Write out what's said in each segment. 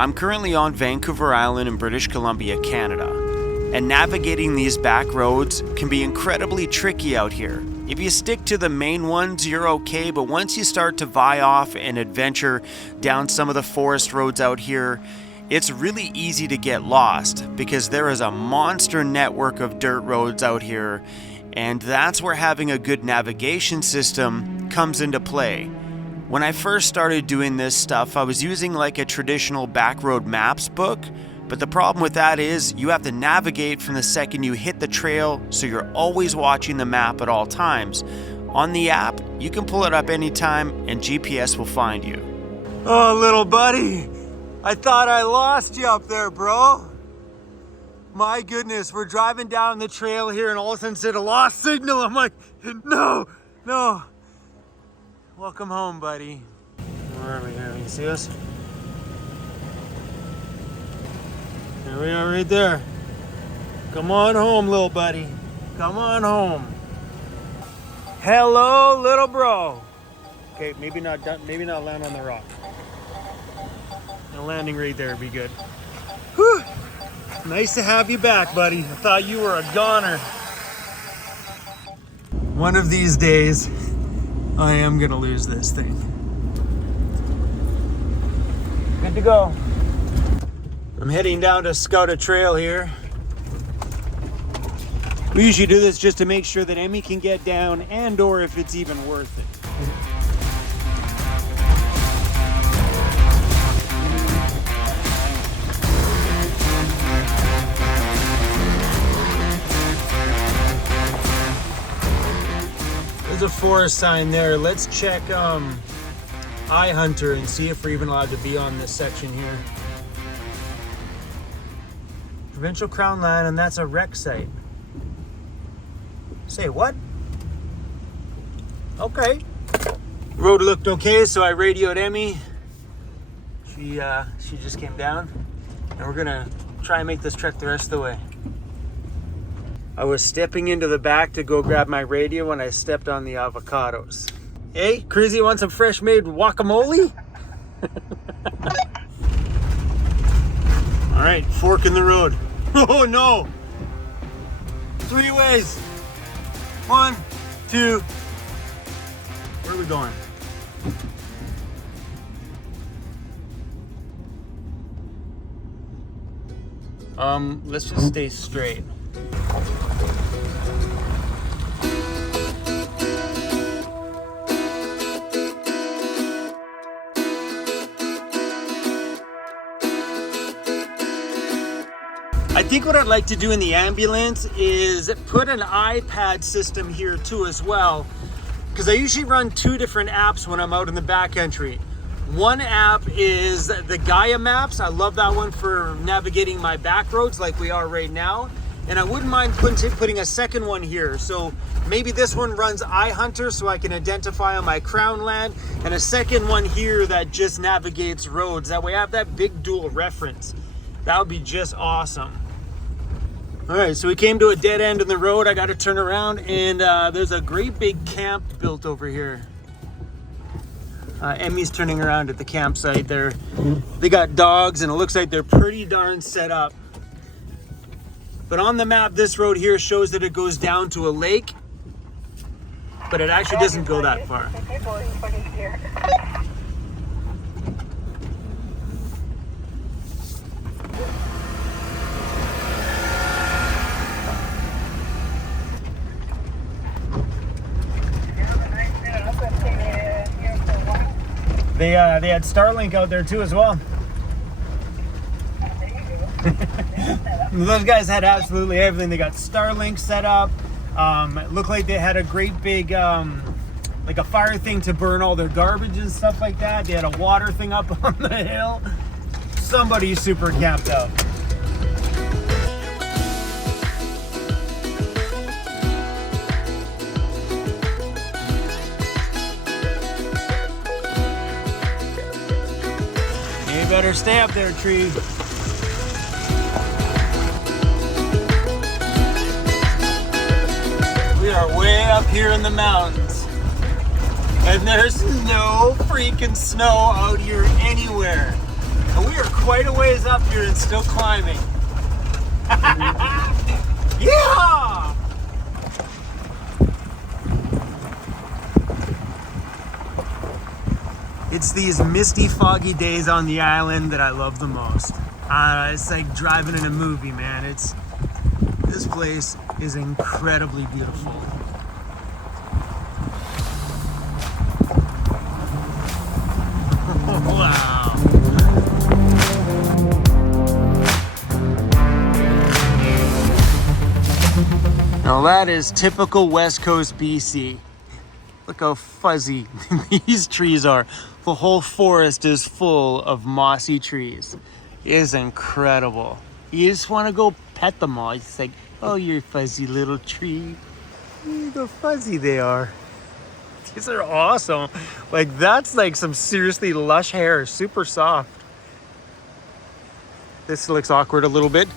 I'm currently on Vancouver Island in British Columbia, Canada, and navigating these back roads can be incredibly tricky out here. If you stick to the main ones, you're okay, but once you start to vie off and adventure down some of the forest roads out here, it's really easy to get lost because there is a monster network of dirt roads out here, and that's where having a good navigation system comes into play. When I first started doing this stuff, I was using like a traditional backroad maps book, but the problem with that is you have to navigate from the second you hit the trail, so you're always watching the map at all times. On the app, you can pull it up anytime and GPS will find you. Oh, little buddy, I thought I lost you up there, bro. My goodness, we're driving down the trail here and all of a sudden said a lost signal. I'm like, no. Welcome home, buddy. Where are we here? Can you see us? Here we are right there. Come on home, little buddy. Come on home. Hello, little bro. Okay, maybe not land on the rock. A landing right there would be good. Whew. Nice to have you back, buddy. I thought you were a goner. One of these days, I am gonna lose this thing. Good to go. I'm heading down to scout a trail here. We usually do this just to make sure that Emmy can get down and or if it's even worth it. There's a forest sign there. Let's check iHunter and see if we're even allowed to be on this section here. Provincial Crown Land, and that's a wreck site. Say what? Okay. Road looked okay, so I radioed Emmy. She just came down, and we're gonna try and make this trek the rest of the way. I was stepping into the back to go grab my radio when I stepped on the avocados. Hey, Crazy, want some fresh made guacamole? All right, fork in the road. Oh no! 3 ways. 1, 2. Where are we going? Let's just stay straight. I think what I'd like to do in the ambulance is put an iPad system here too as well, because I usually run 2 different apps when I'm out in the backcountry. One app is the Gaia Maps. I love that one for navigating my back roads like we are right now. And I wouldn't mind putting a second one here. So maybe this one runs iHunter so I can identify on my crown land, and a second one here that just navigates roads. That way I have that big dual reference. That would be just awesome. All right, so we came to a dead end in the road. I got to turn around, and there's a great big camp built over here. Emmy's turning around at the campsite there. They got dogs, and it looks like they're pretty darn set up. But on the map, this road here shows that it goes down to a lake, but it actually doesn't go that far. They had Starlink out there too as well. Those guys had absolutely everything. They got Starlink set up. It looked like they had a great big like a fire thing to burn all their garbage and stuff like that. They had a water thing up on the hill. Somebody's super camped out. You better stay up there, tree. We are way up here in the mountains, and there's no freaking snow out here anywhere. And we are quite a ways up here and still climbing. Yeah! It's these misty, foggy days on the island that I love the most. It's like driving in a movie, man. This place is incredibly beautiful. Wow. Now that is typical West Coast BC. Look how fuzzy these trees are. The whole forest is full of mossy trees. It is incredible. You just want to go pet them all. It's like, oh, you fuzzy little tree. Look how fuzzy they are. These are awesome. Like, that's like some seriously lush hair, super soft. This looks awkward a little bit.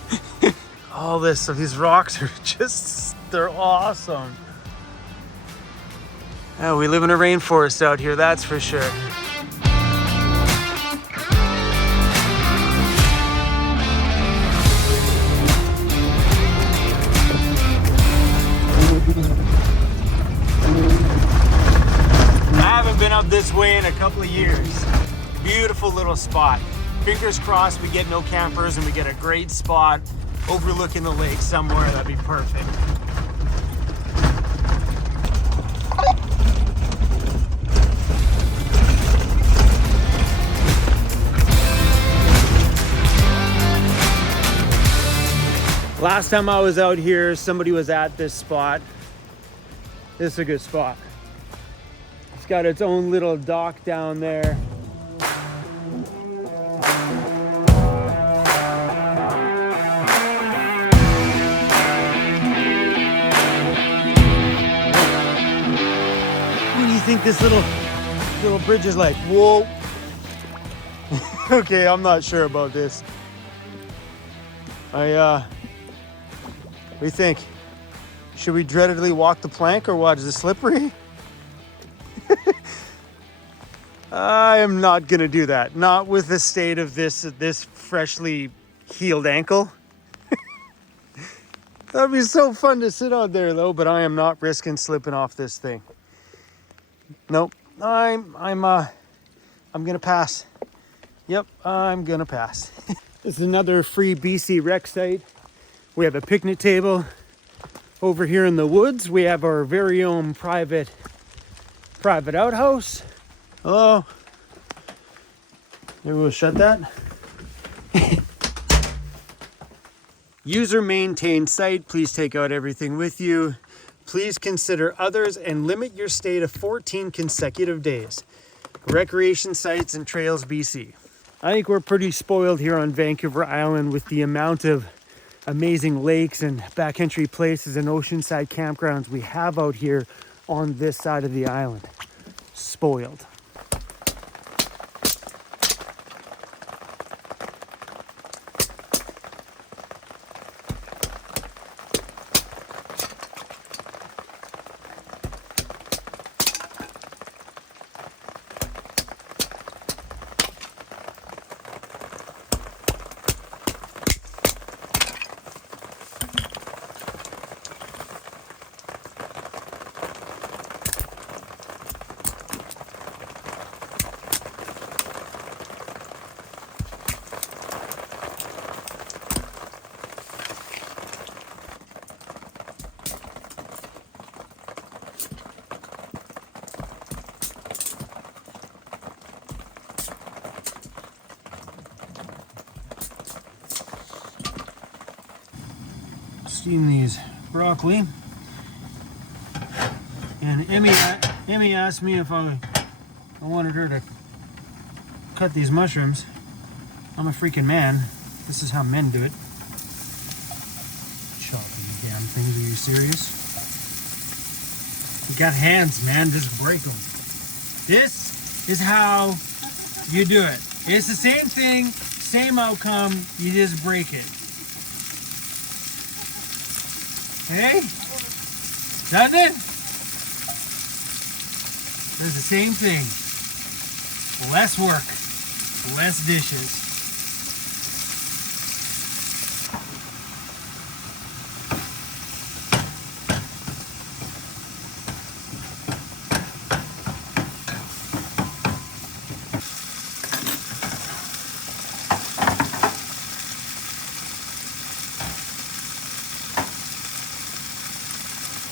All this, these rocks are just, they're awesome. Oh, we live in a rainforest out here, that's for sure. Been up this way in a couple of years. Beautiful little spot. Fingers crossed we get no campers and we get a great spot overlooking the lake somewhere. That'd be perfect. Last time I was out here, somebody was at this spot. This is a good spot. It's got its own little dock down there. What do you think this little bridge is like? Whoa. Okay, I'm not sure about this. What do you think? Should we dreadedly walk the plank or what? Is it slippery? I am not gonna do that. Not with the state of this freshly healed ankle. That'd be so fun to sit out there though, but I am not risking slipping off this thing. Nope. I'm gonna pass. Yep, I'm gonna pass. This is another free BC rec site. We have a picnic table over here in the woods. We have our very own private outhouse. Hello. Maybe we'll shut that. User maintained site. Please take out everything with you. Please consider others and limit your stay to 14 consecutive days. Recreation sites and trails, BC. I think we're pretty spoiled here on Vancouver Island with the amount of amazing lakes and backcountry places and oceanside campgrounds we have out here on this side of the island. Spoiled. Steam these broccoli, and Emmy asked me if I wanted her to cut these mushrooms. I'm a freaking man. This is how men do it. Chopping the damn things. Are you serious? You got hands, man. Just break them. This is how you do it. It's the same thing, same outcome. You just break it. Hey? Nothing? It's the same thing. Less work. Less dishes.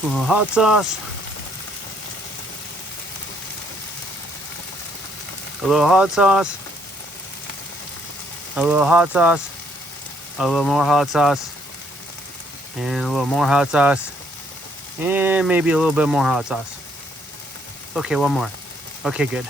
A little hot sauce. A little hot sauce. A little hot sauce. A little more hot sauce. And a little more hot sauce. And maybe a little bit more hot sauce. Okay, one more. Okay, good.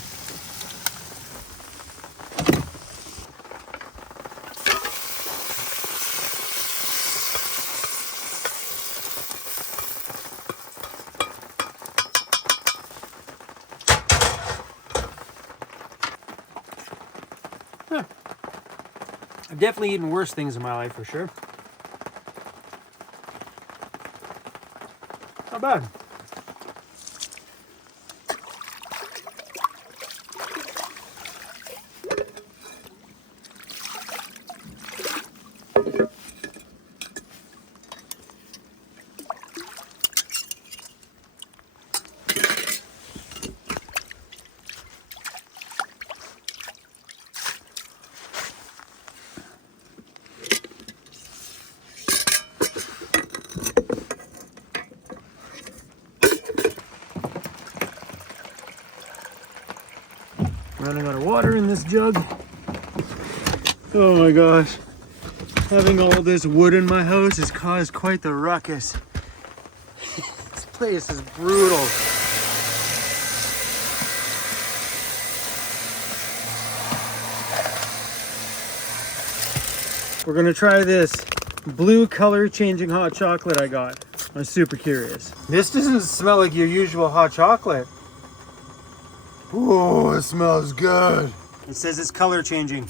I've definitely eaten worse things in my life for sure. Not bad. Running out of water in this jug. Oh my gosh. Having all this wood in my house has caused quite the ruckus. This place is brutal. We're gonna try this blue color changing hot chocolate I got. I'm super curious. This doesn't smell like your usual hot chocolate. Oh, it smells good. It says it's color changing.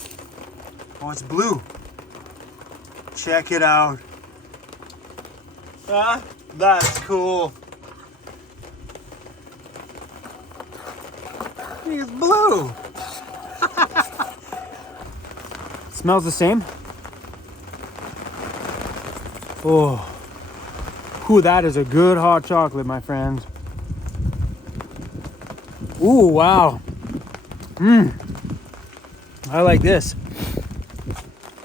Oh, it's blue. Check it out. Ah, that's cool. It's blue. Smells the same. Oh, ooh, that is a good hot chocolate, my friends. Ooh, wow. I like this.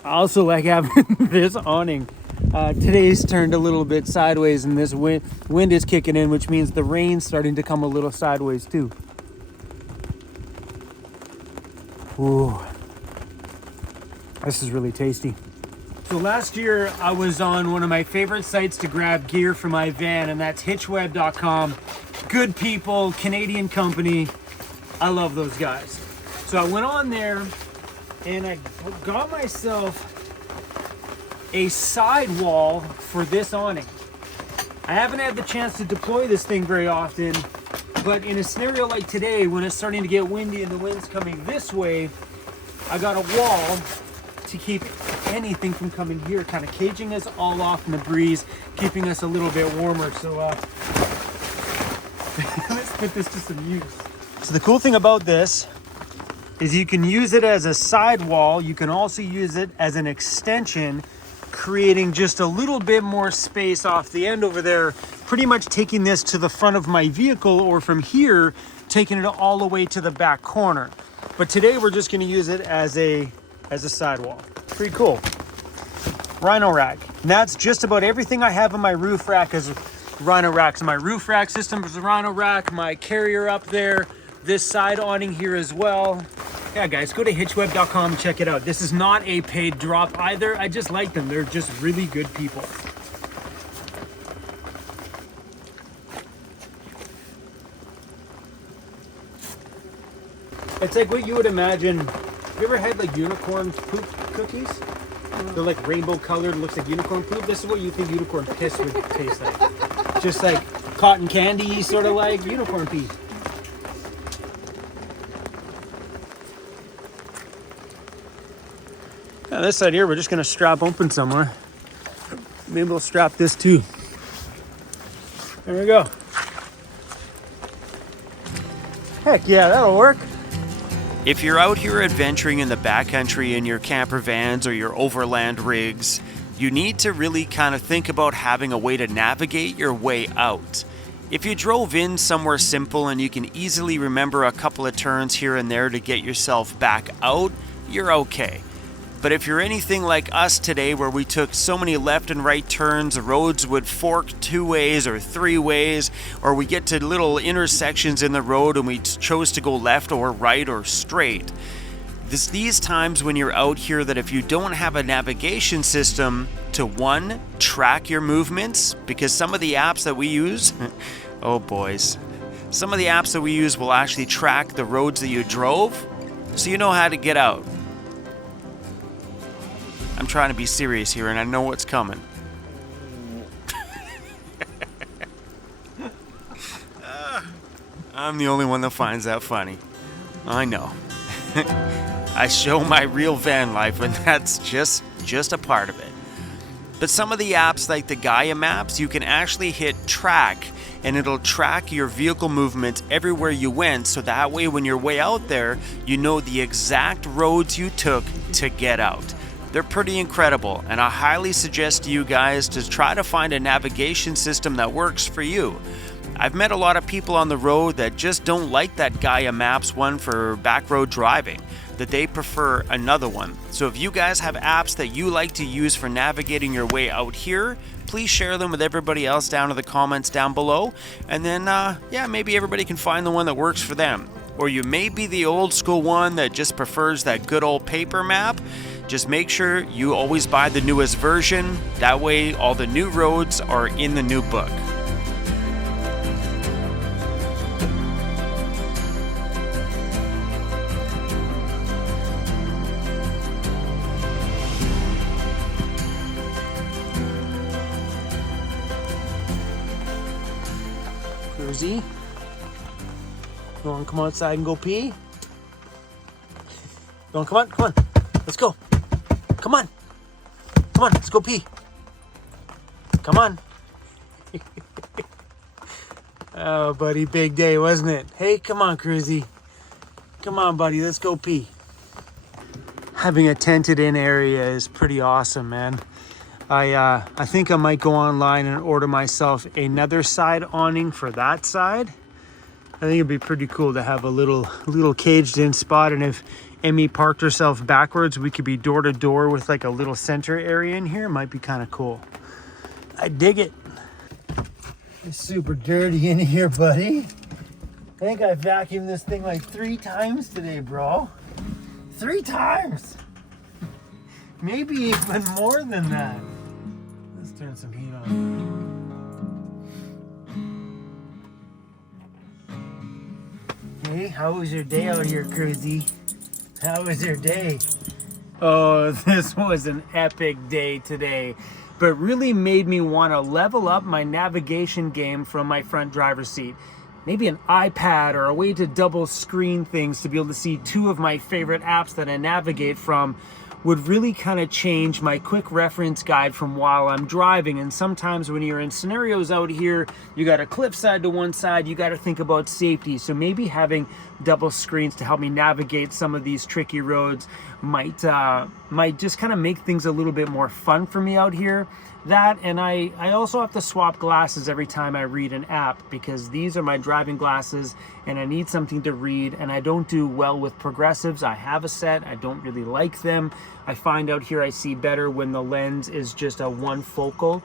I also like having this awning. Today's turned a little bit sideways and this wind is kicking in, which means the rain's starting to come a little sideways too. Ooh. This is really tasty. So last year I was on one of my favorite sites to grab gear for my van, and that's hitchweb.com. Good people, Canadian company. I love those guys. So I went on there and I got myself a sidewall for this awning. I haven't had the chance to deploy this thing very often, but in a scenario like today, when it's starting to get windy and the wind's coming this way, I got a wall to keep anything from coming here, kind of caging us all off in the breeze, keeping us a little bit warmer. So let's put this to some use. So the cool thing about this is you can use it as a sidewall. You can also use it as an extension, creating just a little bit more space off the end over there, pretty much taking this to the front of my vehicle, or from here, taking it all the way to the back corner. But today we're just gonna use it as a sidewall. Pretty cool. Rhino rack. And that's just about everything I have on my roof rack is Rhino racks. My roof rack system is a Rhino rack, my carrier up there, this side awning here as well. Yeah guys, go to hitchweb.com and check it out. This is not a paid drop either. I just like them. They're just really good people. It's like what you would imagine. Have you ever had like unicorn poop cookies? They're like rainbow colored, looks like unicorn poop. This is what you think unicorn piss would taste like. Just like cotton candy, sort of like unicorn pee. Now this side here, we're just gonna strap open somewhere. Maybe we'll strap this too. There we go. Heck yeah, that'll work. If you're out here adventuring in the backcountry in your camper vans or your overland rigs, you need to really kind of think about having a way to navigate your way out. If you drove in somewhere simple and you can easily remember a couple of turns here and there to get yourself back out, you're okay. But if you're anything like us today, where we took so many left and right turns, the roads would fork 2 ways or 3 ways, or we get to little intersections in the road and we chose to go left or right or straight. These times when you're out here, that if you don't have a navigation system to, one, track your movements, because some of the apps that we use, oh boys, some of the apps that we use will actually track the roads that you drove, so you know how to get out. I'm trying to be serious here, and I know what's coming. I'm the only one that finds that funny. I know. I show my real van life, and that's just a part of it. But some of the apps, like the Gaia maps, you can actually hit track, and it'll track your vehicle movements everywhere you went, so that way when you're way out there, you know the exact roads you took to get out. They're pretty incredible, and I highly suggest to you guys to try to find a navigation system that works for you. I've met a lot of people on the road that just don't like that Gaia Maps one for back road driving, that they prefer another one. So if you guys have apps that you like to use for navigating your way out here, please share them with everybody else down in the comments down below, and then maybe everybody can find the one that works for them. Or you may be the old school one that just prefers that good old paper map. Just make sure you always buy the newest version. That way all the new roads are in the new book. Cruzy, you want to come outside and go pee? You want to come on, let's go. Come on, let's go pee. Come on. Oh, buddy, big day, wasn't it? Hey, come on, Cruzy. Come on, buddy, let's go pee. Having a tented in area is pretty awesome, man. I think I might go online and order myself another side awning for that side. I think it'd be pretty cool to have a little caged in spot, and if Emmy parked herself backwards, we could be door to door with like a little center area in here. It might be kind of cool. I dig it. It's super dirty in here, buddy. I think I vacuumed this thing like 3 times today, bro. 3 times. Maybe even more than that. Let's turn some heat on. Hey, how was your day out here, Cruzy? How was your day? Oh, this was an epic day today, but really made me want to level up my navigation game from my front driver's seat. Maybe an iPad or a way to double screen things to be able to see 2 of my favorite apps that I navigate from would really kind of change my quick reference guide from while I'm driving. And sometimes when you're in scenarios out here, you got a cliffside to one side, you got to think about safety. So maybe having double screens to help me navigate some of these tricky roads might just kind of make things a little bit more fun for me out here. That, and I also have to swap glasses every time I read an app, because these are my driving glasses and I need something to read, and I don't do well with progressives. I have a set, I don't really like them. I find out here I see better when the lens is just a one focal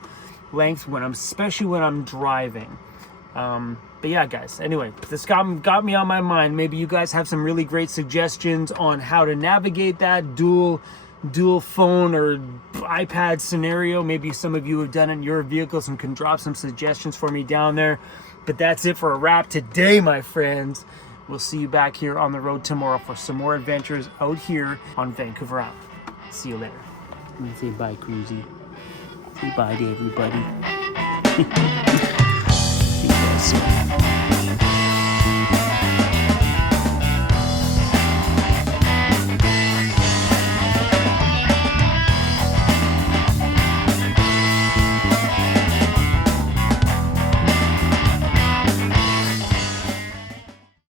length, especially when I'm driving. But yeah, guys, anyway, this got me on my mind. Maybe you guys have some really great suggestions on how to navigate that dual phone or iPad scenario. Maybe some of you have done it in your vehicles and can drop some suggestions for me down there. But that's it for a wrap today, my friends. We'll see you back here on the road tomorrow for some more adventures out here on Vancouver Island. See you later. Let me say bye, Cruzy. Say bye to everybody. See you guys soon.